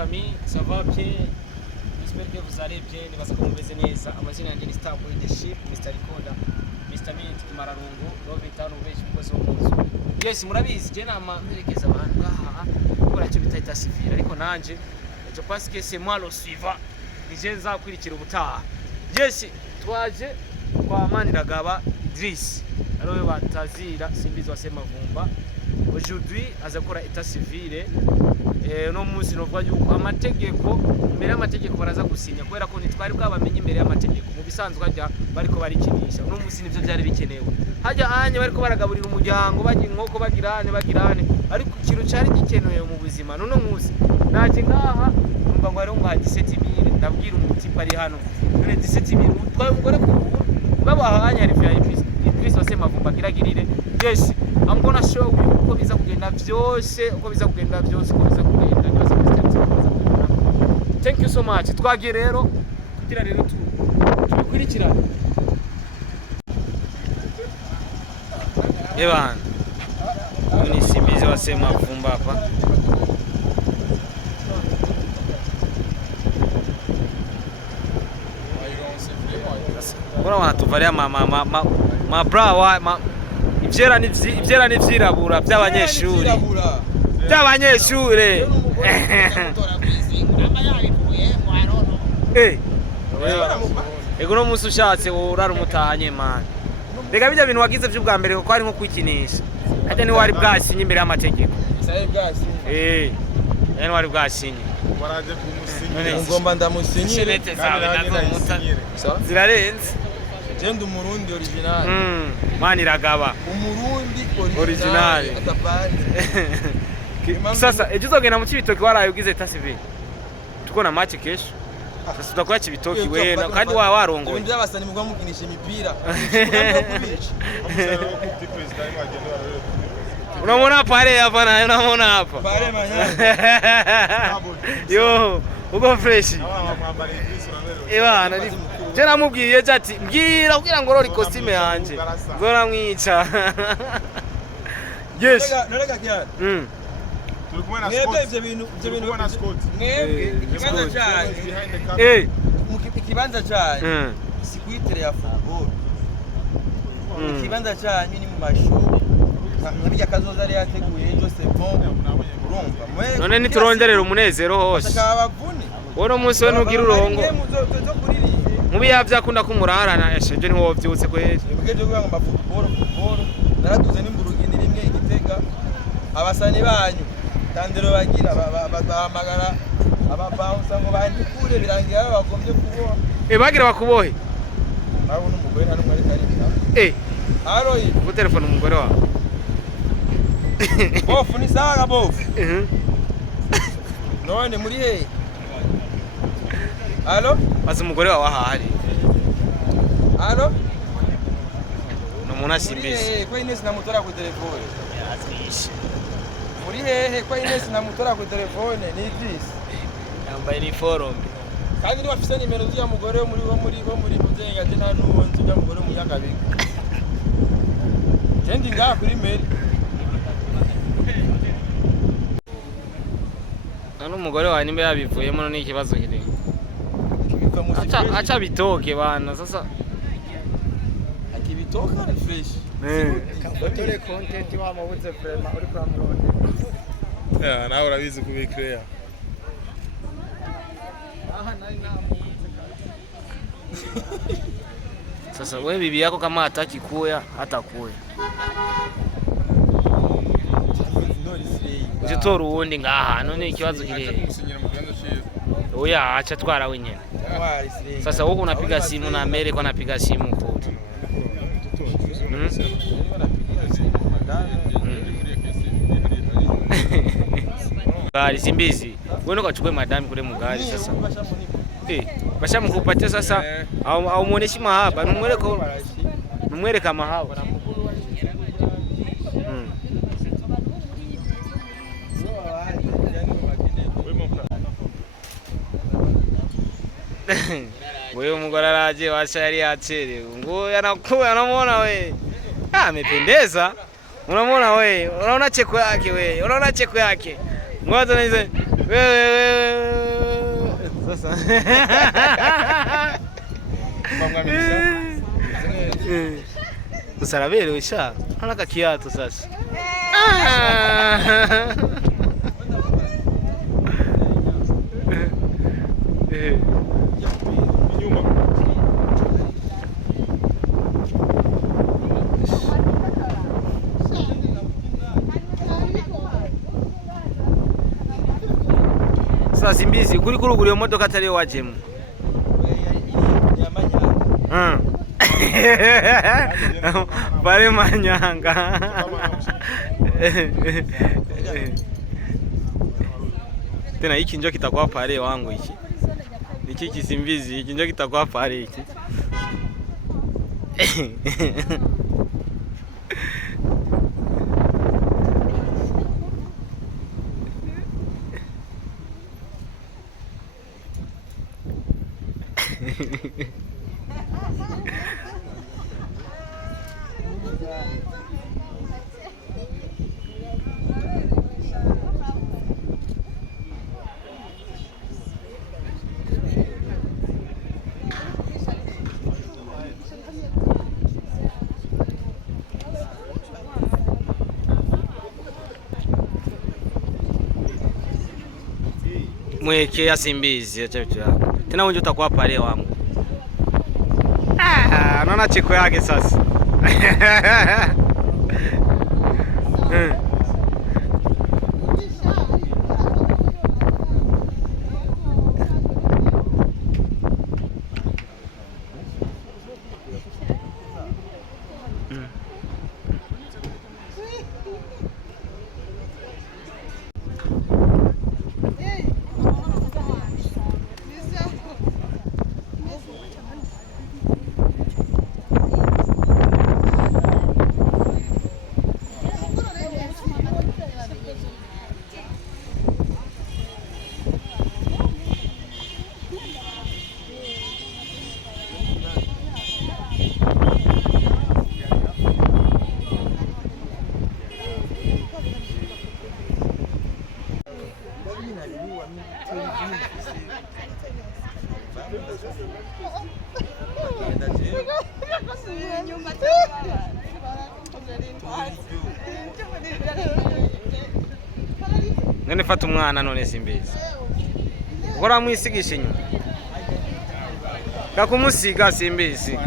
amis, ça va bien? J'espère que vous allez bien. Nibaza ko mumeze neza. Amazina yanjye ni Starboy the Ship, Mr. Recorder, Mr. Mint Kimararungu, Robert Ubeshi mukozi wo muzo. Yes, murabizi je nama mperekeza abantu ngaha gukora cyo bita état civil, ariko nanje je pense que c'est moi le suivant. Nije nzakwirikira ubutaha. Yes, twaje kwa Maniragaba Idriss. Alors batazira simbizi wasema vumba. Aujourd'hui aza gukora état civil. No munsi novuga yuko amategeko imbere y'amategeko baraza gusinya kubera ko nitwari bwabamenye imbere y'amategeko mu bisanzwe hajya bariko barikinisha no munsi nivyo byari bikenewe hajya anye bariko baragaburira umuryango bagira inkoko bagirane ariko ikintu cyari gikenewe mu buzima none munsi naje ngaha numva ngo ari ngo 17000 ndabwira umutipa ari hano none 17000 twaye umugore ku babahanya ari VIP Idriss wasema vumba kiragirire yes I'm gonna show you uko biza kugenda byose Thank you so much. Twagiye rero kugira rero tukurikirana. Evan. Ni simbizi wasema vumba hapa. Bora wanatuvalia ma bra wa ivyera n'ivyirabura by'abanyeshuri ego no musi ushatse urara umutahanye man rega bijya bintu wagize by'ubwa mbere ko ari nko kwikinisha hajya ni wari bwasinye imbere y'amategeko yani wari bwasinye waraje kumusinyira ngomba ndamusinyire zirarenze Jendo Murundi original. Maniragaba. Umurundi original. Sasa ejuzogena mu Cibitoke waraye ugize état civil. Tuko na match kesho. Sasa tutakora Cibitoke wena kandi warongoye. Ibindi byabasani mugwa mukinisha imipira. Unamwona pale hapa na unamwona hapa. Pale manyana. Yo, uko fresh. Ewa je namubwiye ati mbwira kugira ngo rori costume yanje zora mwica yes narega cyane turi kumwe na Scott ibyo bintu na Scott ikibanza cyane ikibanza cyane sikwitere ya football ikibanza cyane ni mu mashuri nabijya kazoza ari yateguye byose bon urumva none nituronderera umunezero hose akabavune wono munsi we nugira urongo mubi yavyakunda kumurarana esheje ni wo vyutse kweri mugeje kugira ngo football naraduze n'imburugini rimwe igitega abasani banyu tandero bagira bahamagara ababounce ngo bandikure birangira bagombye kuboha bagira bakubohe nabo n'umugore hano muri kari haro yi ku telefone umugore wawe bofu ni saga bofu none muri he Allo? Bazi umugore wawe ahari. Allo? No muna simbizi. Kwa Ines namutora ku telefone. Muri hehe kwa Ines namutora ku telefone ni Idriss. Yambaye uniform. Kandi bafise nimero z'ya mugore muri muzenga ati nta n'uwonzi ujya mugore mu yakabika. Kendi ngaha kuri mail. Nano umugore wawe nimbe yabivuyemo none ikibazo kiri. Acha bitoke bana sasa akibitoka ni fresh Dore content wa mabuze vraiment uri kwa Murundi nawe urabizi kubikrea sasa wewe bibi yako kama hataki kuya hata kuya uzitora uwundi ngaha none ikibazo kiri oya acha twara wenyene sasa huko unapiga simu na Mary kwa napiga simu kote gari simbizi wewe ukachukue madami kule mugari sasa bashamukupatia sasa au muoneshi mahaba numwereka mahaba wewe mugora araje washa yari yacherewe ngo anakuwa anamuona we amependeza unamwona we unaona cheko yake we unaona cheko yake ngoja nize Sasa. Usarabele wisha. Anaka kiatu sasa. Sasa Simbizi kuri kurugura iyo modoka atari wajemu. Pale Manyanga. Tena hiki ndio kitakuwa pale wangu hiki. Hiki Kisimbizi hiki ndio kitakuwa pale hiki. Mwekea Simbizi acha vitu yako. Tena unje utakuwa pale wangu. Naona cheko yake sasa. None fata umwana none Simbizi. Ukora mwisigisha inyuma. Kakumusiga Simbizi.